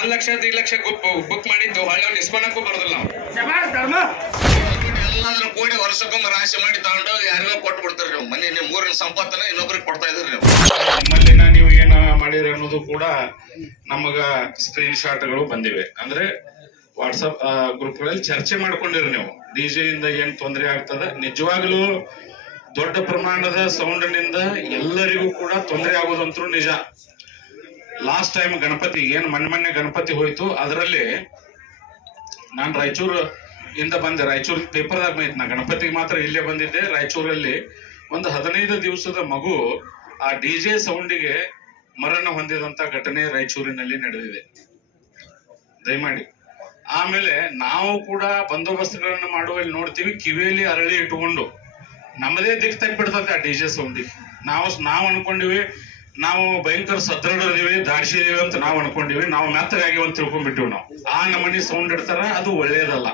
ಒಂದ್ ಲಕ್ಷ ದೀಡ್ lakh book book ಮಾಡಿದ್ದು. ಹೊಳ್ಳಿ ಇಸ್ಕೊಳಕ್ಕೂ ಬರೋದಿಲ್ಲ ನಾವು ಎಲ್ಲಾದ್ರೂ ಕೂಡಿ ವರ್ಷಕ್ಕೊಮ್ಮೆ ರಾಶಿ ಮಾಡಿ ತಗೊಂಡು ಯಾರಿಗೋ ಕೊಟ್ಟು ಬಿಡ್ತಾರೆ ನೀವು. ಮನೆ ನಿಮ್ಮ ಊರಿನ ಸಂಪತ್ತನ್ನ ಇನ್ನೊಬ್ರಿಗೆ ಕೊಡ್ತಾ ಇದ್ರಿ ನೀವು. ನಿಮ್ಮಲ್ಲಿನ ನೀವು ಏನ ಮಾಡಿರಿ ಅನ್ನೋದು ಕೂಡ ನಮಗ ಸ್ಕ್ರೀನ್ ಶಾಟ್ಗಳು ಬಂದಿವೆ. ಅಂದ್ರೆ ವಾಟ್ಸಪ್ ಗ್ರೂಪ್ಗಳಲ್ಲಿ ಚರ್ಚೆ ಮಾಡ್ಕೊಂಡಿರಿ ನೀವು. ಡಿಜೆ ಇಂದ ಏನ್ ತೊಂದರೆ ಆಗ್ತದೆ? ನಿಜವಾಗ್ಲೂ ದೊಡ್ಡ ಪ್ರಮಾಣದ ಸೌಂಡ್ನಿಂದ ಎಲ್ಲರಿಗೂ ಕೂಡ ತೊಂದರೆ ಆಗೋದಂತೂ ನಿಜ. ಲಾಸ್ಟ್ ಟೈಮ್ ಗಣಪತಿ, ಏನು ಮೊನ್ನೆ ಮೊನ್ನೆ ಗಣಪತಿ ಹೋಯ್ತು, ಅದರಲ್ಲಿ ನಾನು ರಾಯಚೂರು ಇಂದ ಬಂದೆ. ರಾಯಚೂರ್ ಪೇಪರ್ದಾಗ ಬಂದಿತ್ತು ನಾ. ಗಣಪತಿಗೆ ಮಾತ್ರ ಇಲ್ಲೇ ಬಂದಿದ್ದೆ. ರಾಯಚೂರಲ್ಲಿ ಒಂದು ಹದಿನೈದು ದಿವಸದ ಮಗು ಆ ಡಿ ಜೆ ಸೌಂಡಿಗೆ ಮರಣ ಹೊಂದಿದಂತ ಘಟನೆ ರಾಯಚೂರಿನಲ್ಲಿ ನಡೆದಿದೆ. ದಯಮಾಡಿ. ಆಮೇಲೆ ನಾವು ಕೂಡ ಬಂದೋಬಸ್ತ್ಗಳನ್ನ ಮಾಡುವಲ್ಲಿ ನೋಡ್ತೀವಿ. ಕಿವಿಯಲ್ಲಿ ಅರಳಿ ಇಟ್ಕೊಂಡು ನಮ್ಮದೇ ದಿಕ್ ಬಿಡ್ತಂತೆ ಆ ಡಿ ಜೆ ಸೌಂಡಿಗೆ ನಾವು ನಾವು ಅನ್ಕೊಂಡಿವಿ ನಾವು ಭಯಂಕರ ಸದೃಢದಿವಿ ದಾಡ್ಸಿದೀವಿ ಅಂತ ನಾವು ಅನ್ಕೊಂಡಿವಿ. ನಾವು ಮೆತ್ತಗಾಗಿ ಅಂತ ತಿಳ್ಕೊಂಡ್ಬಿಟ್ಟಿವಿ ನಾವು. ಆ ನಮನಿ ಸೌಂಡ್ ಇಡ್ತಾರ, ಅದು ಒಳ್ಳೇದಲ್ಲ.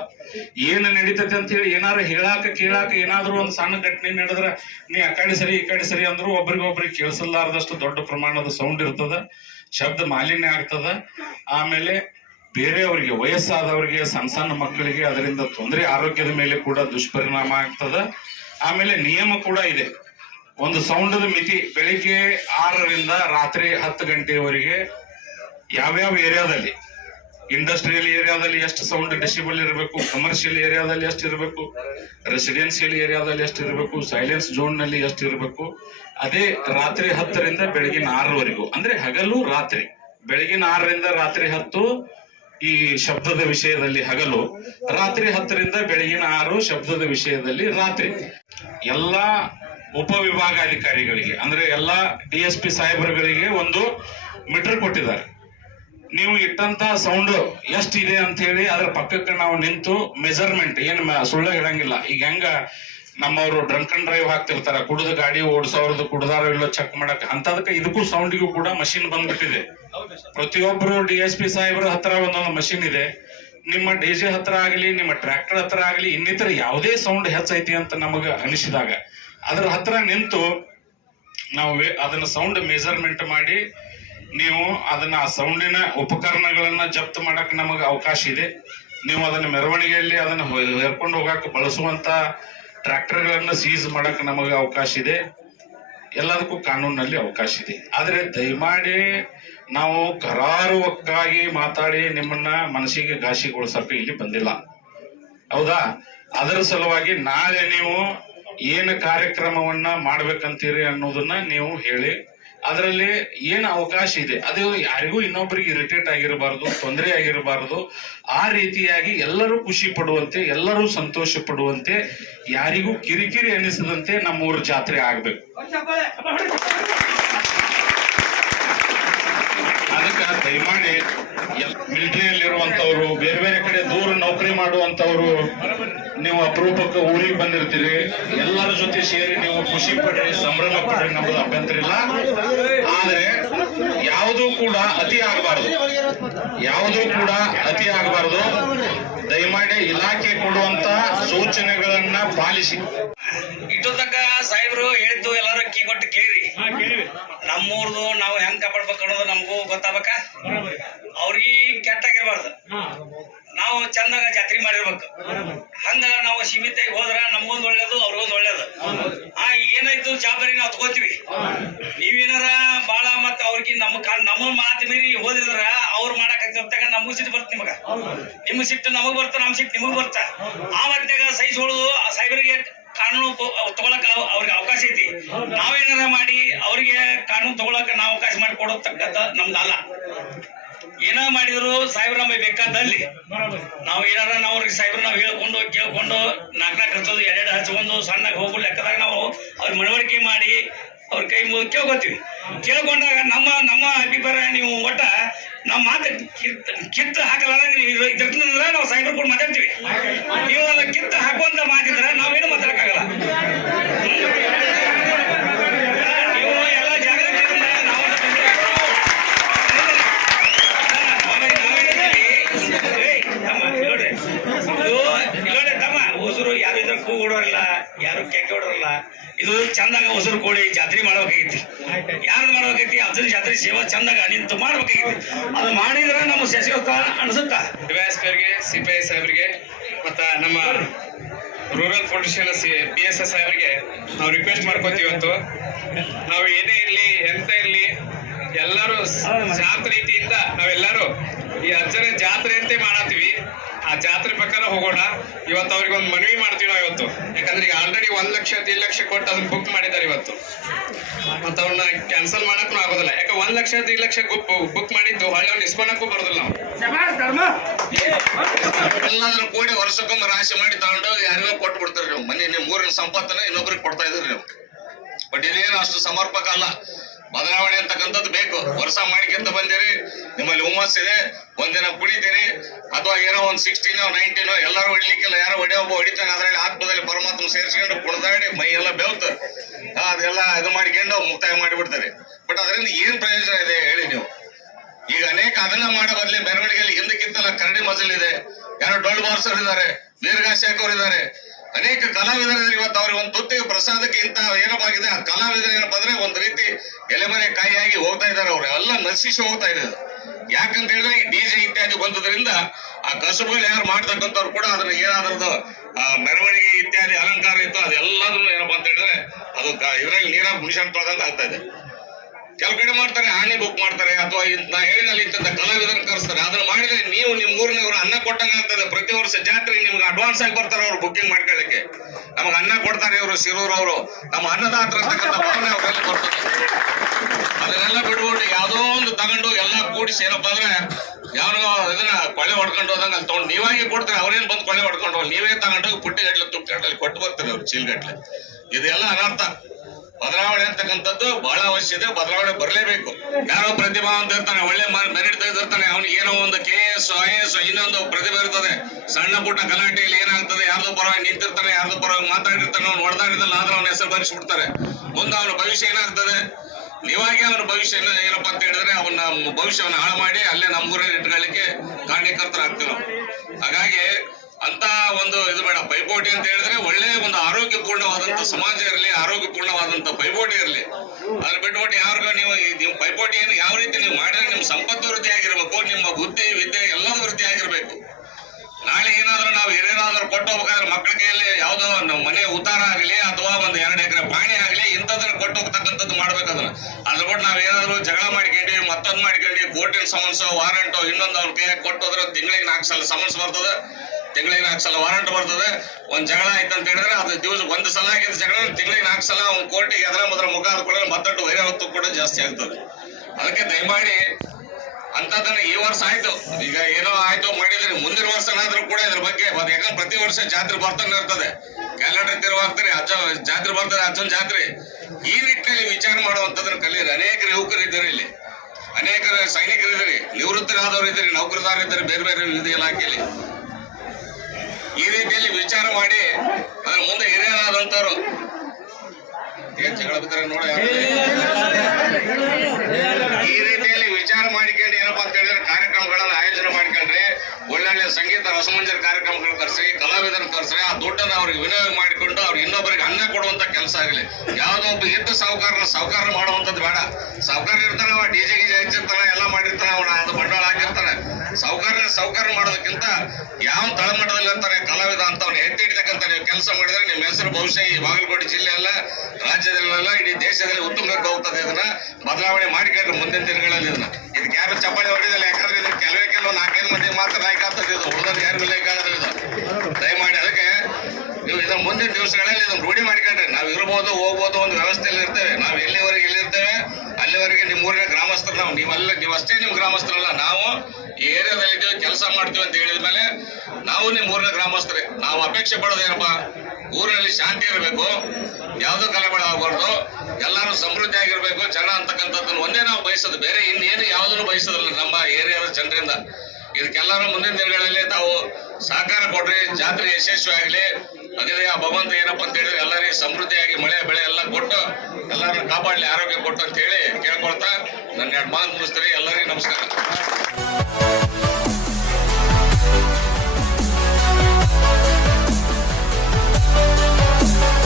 ಏನ್ ನಡೀತೈತೆ ಅಂತ ಹೇಳಿ ಏನಾರು ಹೇಳಾಕ, ಕೇಳಾಕ ಏನಾದ್ರೂ ಒಂದು ಸಣ್ಣ ಘಟನೆ ನಡೆದ್ರ, ನೀ ಆ ಕಡೆ ಸರಿ, ಈ ಕಡೆ ಸರಿ ಅಂದ್ರು ಒಬ್ರಿಗೊಬ್ರಿಗೆ ಕೇಳಿಸಲಾರದಷ್ಟು ದೊಡ್ಡ ಪ್ರಮಾಣದ ಸೌಂಡ್ ಇರ್ತದ, ಶಬ್ದ ಮಾಲಿನ್ಯ ಆಗ್ತದ. ಆಮೇಲೆ ಬೇರೆಯವರಿಗೆ, ವಯಸ್ಸಾದವರಿಗೆ, ಸಣ್ಣ ಸಣ್ಣ ಮಕ್ಕಳಿಗೆ ಅದರಿಂದ ತೊಂದರೆ ಆರೋಗ್ಯದ ಮೇಲೆ ಕೂಡ ದುಷ್ಪರಿಣಾಮ ಆಗ್ತದ. ಆಮೇಲೆ ನಿಯಮ ಕೂಡ ಇದೆ. ಒಂದು ಸೌಂಡದ ಮಿತಿ ಬೆಳಿಗ್ಗೆ ಆರರಿಂದ ರಾತ್ರಿ ಹತ್ತು ಗಂಟೆಯವರೆಗೆ ಯಾವ್ಯಾವ ಏರಿಯಾದಲ್ಲಿ? ಇಂಡಸ್ಟ್ರಿಯಲ್ ಏರಿಯಾದಲ್ಲಿ ಎಷ್ಟು ಸೌಂಡ್ ಡೆಸಿಬಲ್ ಇರಬೇಕು? ಕಮರ್ಷಿಯಲ್ ಏರಿಯಾದಲ್ಲಿ ಎಷ್ಟು ಇರಬೇಕು? ರೆಸಿಡೆನ್ಸಿಯಲ್ ಏರಿಯಾದಲ್ಲಿ ಎಷ್ಟು ಇರಬೇಕು? ಸೈಲೆನ್ಸ್ ಝೋನ್ನಲ್ಲಿ ಎಷ್ಟು ಇರಬೇಕು? ಅದೇ ರಾತ್ರಿ ಹತ್ತರಿಂದ ಬೆಳಗಿನ ಆರರವರೆಗೂ. ಅಂದ್ರೆ ಹಗಲು, ರಾತ್ರಿ. ಬೆಳಗಿನ ಆರರಿಂದ ರಾತ್ರಿ ಹತ್ತು ಈ ಶಬ್ದದ ವಿಷಯದಲ್ಲಿ ಹಗಲು, ರಾತ್ರಿ ಹತ್ತರಿಂದ ಬೆಳಗಿನ ಆರು ಶಬ್ದದ ವಿಷಯದಲ್ಲಿ ರಾತ್ರಿ. ಎಲ್ಲಾ ಉಪವಿಭಾಗಾಧಿಕಾರಿಗಳಿಗೆ ಅಂದ್ರೆ ಎಲ್ಲಾ ಡಿ ಎಸ್ ಪಿ ಸಾಹೇಬರುಗಳಿಗೆ ಒಂದು ಮೀಟರ್ ಕೊಟ್ಟಿದ್ದಾರೆ. ನೀವು ಇಟ್ಟಂತ ಸೌಂಡ್ ಎಷ್ಟಿದೆ ಅಂತ ಹೇಳಿ ಅದ್ರ ಪಕ್ಕಕ್ಕೆ ನಾವು ನಿಂತು ಮೆಜರ್ಮೆಂಟ್ ಏನ್ ಸುಳ್ಳ ಹೇಳಂಗಿಲ್ಲ. ಈಗ ಹೆಂಗ ನಮ್ಮವರು ಡ್ರಂಕ್ ಅಂಡ್ ಡ್ರೈವ್ ಹಾಕ್ತಿರ್ತಾರ, ಕುಡಿದ ಗಾಡಿ ಓಡಿಸೋರ್ದು ಕುಡ್ದಾರ ಇಲ್ಲೋ ಚೆಕ್ ಮಾಡಕ್, ಅಂತದಕ್ಕೆ ಇದಕ್ಕೂ ಸೌಂಡಿಗೂ ಕೂಡ ಮಷಿನ್ ಬಂದ್ಬಿಟ್ಟಿದೆ. ಪ್ರತಿಯೊಬ್ರು ಡಿ ಎಸ್ ಪಿ ಸಾಹೇಬರ ಹತ್ರ ಒಂದೊಂದು ಮಷಿನ್ ಇದೆ. ನಿಮ್ಮ ಡಿಜೆ ಹತ್ರ ಆಗಲಿ, ನಿಮ್ಮ ಟ್ರ್ಯಾಕ್ಟರ್ ಹತ್ರ ಆಗಲಿ, ಇನ್ನಿತರ ಯಾವುದೇ ಸೌಂಡ್ ಹೆಚ್ಚೈತಿ ಅಂತ ನಮಗ ಅನಿಸಿದಾಗ ಅದ್ರ ಹತ್ರ ನಿಂತು ನಾವು ಅದನ್ನ ಸೌಂಡ್ ಮೆಜರ್ಮೆಂಟ್ ಮಾಡಿ, ನೀವು ಅದನ್ನ ಆ ಸೌಂಡಿನ ಉಪಕರಣಗಳನ್ನ ಜಪ್ತ್ ಮಾಡಕ್ ನಮಗೆ ಅವಕಾಶ ಇದೆ. ನೀವು ಅದನ್ನ ಮೆರವಣಿಗೆಯಲ್ಲಿ ಅದನ್ನ ಹೇರ್ಕೊಂಡು ಹೋಗಕ್ಕೆ ಬಳಸುವಂತ ಟ್ರ್ಯಾಕ್ಟರ್ಗಳನ್ನ ಸೀಸ್ ಮಾಡಕ್ ನಮಗೆ ಅವಕಾಶ ಇದೆ. ಎಲ್ಲದಕ್ಕೂ ಕಾನೂನಿನಲ್ಲಿ ಅವಕಾಶ ಇದೆ. ಆದ್ರೆ ದಯಮಾಡಿ ನಾವು ಕರಾರುವಕ್ಕಾಗಿ ಮಾತಾಡಿ ನಿಮ್ಮನ್ನ ಮನಸ್ಸಿಗೆ ಘಾಸಿಗೊಳಿಸಕ್ಕೆ ಇಲ್ಲಿ ಬಂದಿಲ್ಲ. ಹೌದಾ? ಅದರ ಸಲುವಾಗಿ ನಾಳೆ ನೀವು ಏನು ಕಾರ್ಯಕ್ರಮವನ್ನ ಮಾಡ್ಬೇಕಂತೀರಿ ಅನ್ನೋದನ್ನ ನೀವು ಹೇಳಿ, ಅದರಲ್ಲಿ ಏನು ಅವಕಾಶ ಇದೆ, ಅದು ಯಾರಿಗೂ ಇನ್ನೊಬ್ಬರಿಗೆ ಇರಿಟೇಟ್ ಆಗಿರಬಾರದು, ತೊಂದರೆ ಆಗಿರಬಾರ್ದು, ಆ ರೀತಿಯಾಗಿ ಎಲ್ಲರೂ ಖುಷಿ ಪಡುವಂತೆ, ಎಲ್ಲರೂ ಸಂತೋಷ ಪಡುವಂತೆ, ಯಾರಿಗೂ ಕಿರಿಕಿರಿ ಅನಿಸದಂತೆ ನಮ್ಮೂರ ಜಾತ್ರೆ ಆಗ್ಬೇಕು. ಅದಕ್ಕೆ ದಯಮಾಡಿ ಮಿಲಿಟರಿಯಲ್ಲಿರುವಂತವ್ರು ಬೇರೆ ಬೇರೆ ಕಡೆ ದೂರ ನೌಕರಿ ಮಾಡುವಂತವ್ರು ನೀವು ಅಪರೂಪಕ್ಕೆ ಊರಿಗೆ ಬಂದಿರ್ತೀರಿ. ಎಲ್ಲರ ಜೊತೆ ಸೇರಿ ನೀವು ಖುಷಿ ಪಡ್ರಿ, ಸಂಭ್ರಮ ಪಡ್ರಿ ನಮ್ಮದು ಅಭ್ಯಂತರ ಇಲ್ಲ. ಆದ್ರೆ ಯಾವುದೂ ಕೂಡ ಅತಿ ಆಗಬಾರದು. ಯಾವುದೂ ಕೂಡ ಅತಿ ಆಗಬಾರದು. ದಯಮಾಡಿ ಇಲಾಖೆ ಕೊಡುವಂತ ಸೂಚನೆಗಳನ್ನ ಪಾಲಿಸಿ. ಸಾಹೇಬ್ರು ಹೇಳ್ತು ಎಲ್ಲಾರು ಕೀ ಕೊಟ್ಟು ಕೇಳಿ ನಮ್ಮೂರ್ದು ನಾವು ಹೆಂಗ್ ಕಾಪಾಡ್ಬೇಕು ಅನ್ನೋದು ನಮಗೂ ಗೊತ್ತಾಗಬೇಕ? ಅವ್ರಿಗೆ ಕೆಟ್ಟಾಗಿರ್ಬಾರ್ದು. ನಾವು ಚಂದಾಗ ಜಾತ್ರೆ ಮಾಡಿರ್ಬೇಕು. ಹಂಗ ನಾವು ಸೀಮಿತ ಹೋದ್ರ ನಮ್ಗೊಂದ್ ಒಳ್ಳೇದು ಅವ್ರಿಗೊಂದ್ ಒಳ್ಳೇದು. ಆ ಏನಾಯ್ತು ಜವಾಬ್ದಾರಿ ನಾವು ತಗೋತೀವಿ. ನೀವೇನಾರ ಬಾಳ ಮತ್ತ ಅವ್ರಿಗೆ ನಮ್ಮ ಕಾ- ನಮ್ಮ ಮಾತು ಮೀರಿ ಹೋದಿದ್ರ ಅವ್ರು ಮಾಡಕ್ ತಗ ನಮಗೂ ಸಿಟ್ಟು ಬರ್ತ ನಿಮಗ. ನಿಮ್ ಸಿಟ್ಟು ನಮಗ್ ಬರ್ತ ನಮ್ ಸಿಟ್ಟು ನಿಮಗ್ ಬರ್ತ ಆ ಮತ್ತಾಗ ಸೈಜ್ ಆ ಸಾಹೇಬರಿಗೆ ಕಾನೂನು ತಗೊಳಕ ಅವ್ರಿಗೆ ಅವಕಾಶ ಐತಿ. ನಾವೇನಾರ ಮಾಡಿ ಅವ್ರಿಗೆ ಕಾನೂನು ತಗೊಳಕ ನಾವು ಅವಕಾಶ ಮಾಡಿ ಕೊಡತಕ್ಕಂತ ನಮ್ದಲ್ಲ ಏನ ಮಾಡಿದ್ರು ಸಾಹೇಬ್ರ ನಮಗೆ ಬೇಕಾದಲ್ಲಿ. ನಾವು ಏನಾರ ನಾವು ಅವ್ರಿಗೆ ಸಾಹೇಬ್ರ ನಾವು ಹೇಳ್ಕೊಂಡು ಕೇಳ್ಕೊಂಡು ನಾಲ್ಕು ನಾಲ್ಕು ಹಚ್ಚೋದು ಎರಡೆರಡು ಹಚ್ಕೊಂಡು ಸಣ್ಣಗೆ ಹೋಗೋ ಲೆಕ್ಕದಾಗ ನಾವು ಅವ್ರ ಮನವರಿಕೆ ಮಾಡಿ ಅವ್ರ ಕೈ ಮುಗಿದು ಕೇಳ್ಕೊತೀವಿ. ಕೇಳ್ಕೊಂಡಾಗ ನಮ್ಮ ನಮ್ಮ ಅಭಿಪ್ರಾಯ ನೀವು ಒಟ್ಟ ನಮ್ಮ ಮಾತು ಕಿತ್, ಕಿತ್ತು ಹಾಕಲಾರ ನೀವು ಇದ್ರ ನಾವು ಸೈಬರ್ ಕೂಡ ಮಾತಾಡ್ತೀವಿ. ನೀವು ಅದನ್ನ ಕಿತ್ತು ಹಾಕುವಂತ ಮಾತಿದ್ರೆ ನಾವೇನು ಮಾತಾಡಕ್ಕಾಗಲ್ಲ. ಕೋಳಿ ಜಾತ್ರೆ ಮಾಡ್ಬೇಕಾಗೈತಿ. ಯಾರು ಮಾಡಬೇಕೈತಿ ಅದ್ರ ಜಾತ್ರೆ ಸೇವಾ ಚಂದಾಗ ನಿಂತು ಮಾಡ್ಬೇಕಾಗೈತಿ. ಅದು ಮಾಡಿದ್ರೆ ನಮ್ಮ ಶಶಿಗೊತ್ತ ಅನ್ಸುತ್ತಾ. ಡಿವೈಎಸ್ಪಿಯವರಿಗೆ ಸಿಪಿಐ ಸಾಹೇಬರಿಗೆ ಮತ್ತ ನಮ್ಮ rural foundation P S S ಸಾಹೇಬರಿಗೆ ನಾವು ರಿಕ್ವೆಸ್ಟ್ ಮಾಡ್ಕೋತೀವಿ ಇವತ್ತು. ನಾವು ಏನೇ ಇರಲಿ ಎಂತ ಇರಲಿ ಎಲ್ಲರೂ ಶಾಂತ ರೀತಿಯಿಂದ ನಾವೆಲ್ಲರೂ ಈ ಅಜ್ಜನ ಜಾತ್ರೆ ಅಂತೆ ಮಾಡತ್ತೀವಿ. ಆ ಜಾತ್ರೆ ಪ್ರಕಾರ ಹೋಗೋಣ. ಇವತ್ತು ಅವ್ರಿಗೆ ಒಂದು ಮನವಿ ಮಾಡ್ತೀವಿ ನಾವು ಇವತ್ತು. ಯಾಕಂದ್ರೆ ಈಗ ಆಲ್ರೆಡಿ ಒಂದ್ ಲಕ್ಷ ದಿ ಲಕ್ಷ ಕೊಟ್ಟು ಅದನ್ನ ಬುಕ್ ಮಾಡಿದ್ದಾರೆ ಇವತ್ತು. ಮತ್ತೆ ಅವ್ರನ್ನ ಕ್ಯಾನ್ಸಲ್ ಮಾಡಕ್ಕೂ ಆಗೋದಿಲ್ಲ. ಯಾಕೆ ಒಂದ್ ಲಕ್ಷ ದಿ ಲಕ್ಷ ಬುಕ್ ಮಾಡಿದ್ದು ಹೊಳ್ಳಿ ಅವ್ನು ಇಸ್ಕೊಳಕ್ಕೂ ಬರೋದಿಲ್ಲ ನಾವು ಎಲ್ಲಾದ್ರೂ ಕೂಡಿ ವರ್ಷಕ್ಕೊಮ್ಮೆ ರಾಶಿ ಮಾಡಿ ತಗೊಂಡು ಯಾರಿಗೋ ಕೊಟ್ಟು ಬಿಡ್ತಾರೆ ನೀವು. ಮನೆ ನಿಮ್ಮ ಊರಿನ ಸಂಪತ್ತನ್ನ ಇನ್ನೊಬ್ರಿಗೆ ಕೊಡ್ತಾ ಇದ್ರಿ ನೀವು. ಬಟ್ ಇದೇನು ಅಷ್ಟು ಸಮರ್ಪಕ ಅಲ್ಲ. ಬದಲಾವಣೆ ಅಂತಕ್ಕಂಥದ್ದು ಬೇಕು. ವರ್ಷ ಮಾಡಿಕೊಂತ ಬಂದಿರಿ. ನಿಮ್ಮಲ್ಲಿ ಹುಮ್ಮಸ್ ಇದೆ ಒಂದಿನ ಕುಣಿತೀರಿ ಅಥವಾ ಏನೋ ಒಂದ್ ಸಿಕ್ಸ್ಟೀನೋ ನೈನ್ಟೀನೋ ಎಲ್ಲರೂ ಹೊಡಿಲಿಕ್ಕಿಲ್ಲ. ಯಾರೋ ಹೊಡೆ ಒಬ್ಬ ಹೊಡಿತಾನೆ, ಅದರಲ್ಲಿ ಆತ್ಮದಲ್ಲಿ ಪರಮಾತ್ಮ ಸೇರಿಸ್ಕೊಂಡು ಕುಣದಾಡಿ ಮೈ ಎಲ್ಲ ಬೆವ್ತು. ಅದೆಲ್ಲ ಇದು ಮಾಡ್ಕೊಂಡು ಮುಕ್ತಾಯ ಮಾಡಿಬಿಡ್ತಾರೆ ಬಟ್ ಅದರಿಂದ ಏನ್ ಪ್ರಯೋಜನ ಇದೆ ಹೇಳಿ ನೀವು? ಈಗ ಅನೇಕ ಅದನ್ನ ಮಾಡೋ ಬದಲಿ ಮೆರವಣಿಗೆಯಲ್ಲಿ ಹಿಂದಕ್ಕಿಂತಲ್ಲ ಕರಡಿ ಮಜಲ್ ಇದೆ. ಯಾರೋ ಡೊಳ್ಳು ಬಾರ್ಸರ್ ಇದ್ದಾರೆ ದೀರ್ಘಾಶಿ ಹಾಕೋರು ಇದ್ದಾರೆ. ಅನೇಕ ಕಲಾವಿದರು ಇವತ್ತು ಅವ್ರಿಗೆ ಒಂದು ತುತ್ತಿಗೆ ಪ್ರಸಾದಕ್ಕೆ ಇಂತ ಏನಪ್ಪಾಗಿದೆ ಆ ಕಲಾವಿದರು ಏನಪ್ಪಾ ಅಂದ್ರೆ ಒಂದ್ ರೀತಿ ಎಲೆಮನೆ ಕಾಯಿಯಾಗಿ ಹೋಗ್ತಾ ಇದ್ದಾರೆ ಅವ್ರು. ಎಲ್ಲ ನಶಿಸಿ ಹೋಗ್ತಾ ಇದೆ. ಯಾಕಂತ ಹೇಳಿದ್ರೆ ಈ ಡಿಜೆ ಇತ್ಯಾದಿ ಬಂದದ್ರಿಂದ ಆ ಕಸಬುಗಳು ಯಾರು ಮಾಡ್ತಕ್ಕಂಥವ್ರು ಕೂಡ ಅದನ್ನ ಏನಾದ್ರದ್ದು, ಆ ಮೆರವಣಿಗೆ ಇತ್ಯಾದಿ ಅಲಂಕಾರ ಇತ್ತು ಅದೆಲ್ಲದನ್ನು ಏನಪ್ಪ ಅಂತ ಹೇಳಿದ್ರೆ ಅದು ಇದರಲ್ಲಿ ನೀರಾಗ ಮುನಿಷನ್ ತೊಳೆದಂತ ಆಗ್ತಾ ಇದೆ. ಕೆಲವು ಕಡೆ ಮಾಡ್ತಾರೆ, ಆನೆ ಬುಕ್ ಮಾಡ್ತಾರೆ, ಅಥವಾ ನಾ ಹೇಳಿದಲ್ಲಿ ಇಂಥ ಕಲಾವಿದರನ್ನ ಕರೆಸ್ತಾರೆ. ಅದನ್ನ ಮಾಡಿದ್ರೆ ನೀವು ನಿಮ್ಮ ಊರಿನವ್ರು ಅನ್ನ ಕೊಟ್ಟಂಗ ಆಗ್ತದೆ. ಪ್ರತಿ ವರ್ಷ ಜಾತ್ರೆ ನಿಮ್ಗೆ ಅಡ್ವಾನ್ಸ್ ಆಗಿ ಬರ್ತಾರೆ ಅವ್ರು ಬುಕ್ಕಿಂಗ್ ಮಾಡ್ಕೊಳ್ಳಿಕ್ಕೆ. ನಮಗ ಅನ್ನ ಕೊಡ್ತಾರೆ ಇವರು ಸಿರೂರ್ ಅವರು. ನಮ್ಮ ಅನ್ನದಾತ್ರ ಅಂತಕ್ಕಂಥ ಭಾವನೆ ಅವರಲ್ಲಿ ಬರ್ತದೆ. ಅದನ್ನೆಲ್ಲ ಬಿಡ್ಬಿಟ್ಟು ಯಾವ್ದೋ ಒಂದು ತಗೊಂಡು ಎಲ್ಲ ಕೂಡಿಸಿ ಏನಪ್ಪ ಅಂದ್ರೆ ಯಾವನೋ ಇದನ್ನ ಕೊಳ್ಳೆ ಹೊಡ್ಕೊಂಡು ಹೋದಂಗ ಅಲ್ಲಿ ತಗೊಂಡು ನೀವಾಗಿ ಕೊಡ್ತಾರೆ? ಅವ್ರೇನ್ ಬಂದು ಕೊಳ್ಳೆ ಹೊಡ್ಕೊಂಡು ಹೋಗಿ ನೀವೇ ತಗೊಂಡು ಪುಟ್ಟಿ ಗಟ್ಲೆ ಗಟ್ಟಲೆ ಕೊಟ್ಟು ಬರ್ತಾರೆ ಅವ್ರು ಚೀಲ್ ಗಟ್ಲೆ ಇದೆಲ್ಲ ಅನರ್ಥ. ಬದಲಾವಣೆ ಅಂತಕ್ಕಂಥದ್ದು ಬಹಳ ಅವಶ್ಯ ಇದೆ. ಬದಲಾವಣೆ ಬರಲೇಬೇಕು. ಯಾರೋ ಪ್ರತಿಭಾ ಅಂತ ಇರ್ತಾನೆ, ಒಳ್ಳೆ ಮೆರಿಟ್ ತೆಗೆದಿರ್ತಾನೆ ಅವ್ನಿಗೆ ಏನೋ ಒಂದು ಕೆ ಎಸ್ ಐ ಎಸ್ ಇನ್ನೊಂದು ಪ್ರತಿಭೆ ಇರ್ತದೆ. ಸಣ್ಣ ಪುಟ್ಟ ಗಲಾಟೆಯಲ್ಲಿ ಏನಾಗ್ತದೆ? ಯಾರ್ದೋ ಪರವಾಗಿ ನಿಂತಿರ್ತಾನೆ, ಯಾರ್ದೋ ಪರವಾಗಿ ಮಾತಾಡಿರ್ತಾನೆ, ಅವ್ನು ಹೊಡೆದಾಡಿದಲ್ಲ ಆದ್ರೆ ಅವನ ಹೆಸರು ಬರೆಸ್ಬಿಡ್ತಾರೆ. ಮುಂದೆ ಅವನ ಭವಿಷ್ಯ ಏನಾಗ್ತದೆ? ನೀವಾಗೆ ಅವನ ಭವಿಷ್ಯ ಏನ- ಏನಪ್ಪಾ ಅಂತ ಹೇಳಿದ್ರೆ ಅವನ್ನ ಭವಿಷ್ಯವನ್ನ ಹಾಳು ಮಾಡಿ ಅಲ್ಲೇ ನಮ್ಮೂರಲ್ಲಿ ಇಟ್ಕೊಳ್ಳಿಕ್ಕೆ ಕಾರಣೀಕರ್ತರಾಗ್ತೀವಿ ನಾವು. ಹಾಗಾಗಿ ಅಂತ ಒಂದು ಇದು ಬೇಡ, ಪೈಪೋಟಿ ಅಂತ ಹೇಳಿದ್ರೆ ಒಳ್ಳೆ ಒಂದು ಆರೋಗ್ಯಪೂರ್ಣವಾದಂತ ಸಮಾಜ ಇರಲಿ ಆರೋಗ್ಯಪೂರ್ಣವಾದಂತ ಪೈಪೋಟಿ ಇರಲಿ. ಅದ್ರ ಬಿಟ್ಬಿಟ್ಟು ಯಾರಿಗ ನೀವು ನೀವು ಪೈಪೋಟಿಯನ್ನು ಯಾವ ರೀತಿ ನೀವು ಮಾಡಿದ್ರೆ ನಿಮ್ಮ ಸಂಪತ್ತು ವೃದ್ಧಿ ಆಗಿರ್ಬೇಕು ನಿಮ್ಮ ಬುದ್ಧಿ, ವಿದ್ಯೆ ಎಲ್ಲ ವೃದ್ಧಿ ಆಗಿರ್ಬೇಕು ನಾಳೆ ಏನಾದ್ರೂ ನಾವು ಏನೇನಾದ್ರೂ ಕೊಟ್ಟು ಹೋಗ್ಬೇಕಾದ್ರೆ ಮಕ್ಕಳ ಕೈಯಲ್ಲಿ ಯಾವ್ದೋ ನಮ್ಮ ಮನೆ ಉತ್ತಾರ ಆಗಲಿ ಅಥವಾ ಒಂದು ಎರಡು ಎಕರೆ ಪಾಣಿ ಆಗಲಿ ಇಂಥದ್ರ ಕೊಟ್ಟು ಹೋಗ್ತಕ್ಕಂಥದ್ದು ಮಾಡ್ಬೇಕಂದ್ರೆ. ಅದ್ರ ಕೊಟ್ಟು ನಾವ್ ಏನಾದ್ರು ಜಗಳ ಮಾಡ್ಕೊಂಡಿ, ಮತ್ತೊಂದು ಮಾಡ್ಕೊಂಡಿ ಕೋರ್ಟಿನ ಸಮನ್ಸ್ ವಾರಂಟು ಇನ್ನೊಂದು ಅವ್ರ ಕೈಯಾಗ ಕೊಟ್ಟು ಹೋದ್ರೆ ತಿಂಗಳಿಗೆ ನಾಲ್ಕು ಸಲ ಸಮನ್ಸ್ ಬರ್ತದೆ. ತಿಂಗಳಿಗೆ ನಾಲ್ಕು ಸಲ ವಾರಂಟ್ ಬರ್ತದೆ. ಒಂದ್ ಜಗಳ ಆಯ್ತು ಅಂತ ಹೇಳಿದ್ರೆ ಅದು ದಿವಸ ಒಂದ್ ಸಲ ಆಗಿದ್ದ ಜಗಳ, ತಿಂಗಳಿಗೆ ನಾಲ್ಕು ಸಲ ಅವ್ನ ಕೋರ್ಟಿಗೆ ಅದರ ಮೊದಲ ಮುಖ ಕೂಡ ಮತ್ತೊಟ್ಟು ವೈರ ಹೊತ್ತು ಕೂಡ ಜಾಸ್ತಿ ಆಗ್ತದೆ. ಅದಕ್ಕೆ ದಯಮಾಡಿ ಅಂತದನ್ನ ಈ ವರ್ಷ ಆಯ್ತು. ಈಗ ಏನೋ ಆಯ್ತು ಮಾಡಿದ್ರೆ ಮುಂದಿನ ವರ್ಷನಾದ್ರೂ ಕೂಡ ಇದ್ರ ಬಗ್ಗೆ ಯಾಕಂದ್ರೆ ಪ್ರತಿ ವರ್ಷ ಜಾತ್ರೆ ಬರ್ತಾನೆ ಇರ್ತದೆ. ಕ್ಯಾಲೆಂಡರ್ ತಿರುವಾಗ್ತಾರೆ ಅಜ್ಜ ಜಾತ್ರೆ ಬರ್ತದೆ, ಅಜ್ಜನ ಜಾತ್ರೆ. ಈ ನಿಟ್ಟಿನಲ್ಲಿ ವಿಚಾರ ಮಾಡುವಂತದ್ರ ಕಲೀರಿ ಅನೇಕ ಯುವಕರು ಇದ್ದಾರೆ ಇಲ್ಲಿ. ಅನೇಕ ಸೈನಿಕರು ಇದ್ದಾರೆ, ನಿವೃತ್ತರಾದವರು ಇದ್ದಾರೆ, ನೌಕರದಾರ ಇದ್ದಾರೆ, ಬೇರೆ ಬೇರೆ ವಿವಿಧ ಇಲಾಖೆಯಲ್ಲಿ. ಈ ರೀತಿಯಲ್ಲಿ ವಿಚಾರ ಮಾಡಿ ಅದ್ರ ಮುಂದೆ ಹಿರಿಯರಾದಂತವ್ರು ಏನ್ ಜಗಳ ನೋಡಿ ಈ ವಿಚಾರ ಮಾಡಿಕೊಂಡು ಏನಪ್ಪಾ ಅಂತ ಹೇಳಿದ್ರೆ ಕಾರ್ಯಕ್ರಮಗಳನ್ನ ಆಯೋಜನೆ ಮಾಡ್ಕೊಂಡ್ರಿ ಒಳ್ಳೊಳ್ಳೆ ಸಂಗೀತ ರಸಮಂಜರಿ ಕಾರ್ಯಕ್ರಮಗಳು ತರಿಸ್ರಿ ಕಲಾವಿದರನ್ನ ತರಿಸ್ರಿ ಆ ದುಡ್ಡನ್ನ ಅವ್ರಿಗೆ ವಿನಿಯೋಗ ಮಾಡಿಕೊಂಡು ಅವ್ರಿಗೆ ಇನ್ನೊಬ್ಬರಿಗೆ ಅನ್ನ ಕೊಡುವಂತ ಕೆಲಸ ಆಗಲಿ. ಯಾವ್ದೋ ಒಬ್ಬ ಎದ್ದು ಸಾಹುಕಾರನ ಸಾಹುಕಾರ ಮಾಡುವಂತದ್ದು ಬೇಡ. ಸಾಹುಕಾರ ಇರ್ತಾನೆ ಅವ ಡಿಜೆ ಗಿಜೆ ಹಚ್ಚಿರ್ತಾನೆ ಎಲ್ಲ ಮಾಡಿರ್ತಾನೆ ಅವನ ಅದು ಬಂಡವಾಳ ಹಾಕಿರ್ತಾನೆ ಸಾಹುಕಾರ ಸಾಹುಕಾರ ಮಾಡೋದಕ್ಕಿಂತ ಯಾವ ತಳಮಟ್ಟದಲ್ಲಿ ಇರ್ತಾನೆ ಕಲಾವಿದ ಅಂತ ಅವ್ನ ಎತ್ತಿ ಹಿಡಿತಕ್ಕಂತ ನೀವು ಕೆಲಸ ಮಾಡಿದ್ರೆ ನಿಮ್ಮ ಹೆಸರು ಬಹುಶಃ ಈ ಬಾಗಲಕೋಟೆ ಜಿಲ್ಲೆ ಅಲ್ಲ ರಾಜ್ಯದಲ್ಲೆಲ್ಲ, ಇಡೀ ದೇಶದಲ್ಲಿ ಉತ್ತುಂಗಕ್ಕೆ ಹೋಗ್ತದೆ ಇದನ್ನ. ಬದಲಾವಣೆ ಮಾಡಿಕೊಂಡ್ರೆ ಮುಂದಿನ ದಿನಗಳಲ್ಲಿ ಇದನ್ನ. ಇದಕ್ಕೆ ಯಾರು ಚಪ್ಪಾಳೆ ಹೊಡೆದಿಲ್ಲ, ಯಾಕಂದ್ರೆ ಇದ್ರ ಕೆಲವೇ ಕೆಲವು ನಾಲ್ಕೈದು ಮಂದಿ ಮಾತ್ರ ಲೈಕ್ ಆಗ್ತದೆ ಉಳಿದ್ರೆ ಯಾರು ಲೈಕ್ ಆಗೋದಿಲ್ಲ ಇದು. ದಯಮಾಡಿ ಅದಕ್ಕೆ ನೀವು ಇದನ್ನ ಮುಂದಿನ ದಿವಸಗಳಲ್ಲಿ ಇದನ್ನ ರೂಢಿ ಮಾಡಿಕೊಂಡ್ರೆ ನಾವು ಇರ್ಬೋದು, ಹೋಗ್ಬೋದು ಒಂದು ವ್ಯವಸ್ಥೆಯಲ್ಲಿ ಇರ್ತೇವೆ. ನಾವು ಎಲ್ಲಿವರೆಗೆ ಇಲ್ಲಿರ್ತೇವೆ, ಅಲ್ಲಿವರೆಗೆ ನಿಮ್ಮ ಊರಿನ ಗ್ರಾಮಸ್ಥರು ನಾವು. ನೀವೆಲ್ಲ ನೀವಷ್ಟೇ ನಿಮ್ಮ ಗ್ರಾಮಸ್ಥರಲ್ಲ, ನಾವು ಏರಿಯಾದಲ್ಲಿ ಕೆಲಸ ಮಾಡ್ತೀವಿ ಅಂತ ಹೇಳಿದ ಮೇಲೆ ನಾವು ನಿಮ್ಮ ಊರಿನ ಗ್ರಾಮಸ್ಥರೇ. ನಾವು ಅಪೇಕ್ಷೆ ಪಡೋದೇನಪ್ಪ? ಊರಿನಲ್ಲಿ ಶಾಂತಿ ಇರಬೇಕು, ಯಾವುದೋ ಕಲೆಬಳ ಆಗಬಾರ್ದು ಎಲ್ಲರೂ ಸಮೃದ್ಧಿ ಆಗಿರ್ಬೇಕು ಜನ ಅಂತಕ್ಕಂಥದ್ದನ್ನು ಒಂದೇ ನಾವು ಬಯಸೋದು. ಬೇರೆ ಇನ್ನೇನು ಯಾವುದನ್ನು ಬಯಸೋದಿಲ್ಲ ನಮ್ಮ ಏರಿಯಾದ ಜನರಿಂದ. ಇದಕ್ಕೆಲ್ಲರೂ ಮುಂದಿನ ದಿನಗಳಲ್ಲಿ ತಾವು ಸಹಕಾರ ಕೊಡ್ರಿ, ಜಾತ್ರೆ ಯಶಸ್ವಿ ಆಗಲಿ ಅದೇ ಆ ಭಗವಂತ ಏನಪ್ಪ ಅಂತ ಹೇಳಿದ್ರೆ ಎಲ್ಲರಿಗೆ ಸಮೃದ್ಧಿಯಾಗಿ ಮಳೆ, ಬೆಳೆ ಎಲ್ಲ ಕೊಟ್ಟು ಎಲ್ಲರನ್ನು ಕಾಪಾಡಲಿ, ಆರೋಗ್ಯ ಕೊಟ್ಟು ಅಂತ ಹೇಳಿ ಕೇಳ್ಕೊಳ್ತಾ ನನ್ನ ಎರಡು ಮಾತು ಮುಗಿಸ್ತಾರೆ ಎಲ್ಲರಿಗೂ ನಮಸ್ಕಾರ.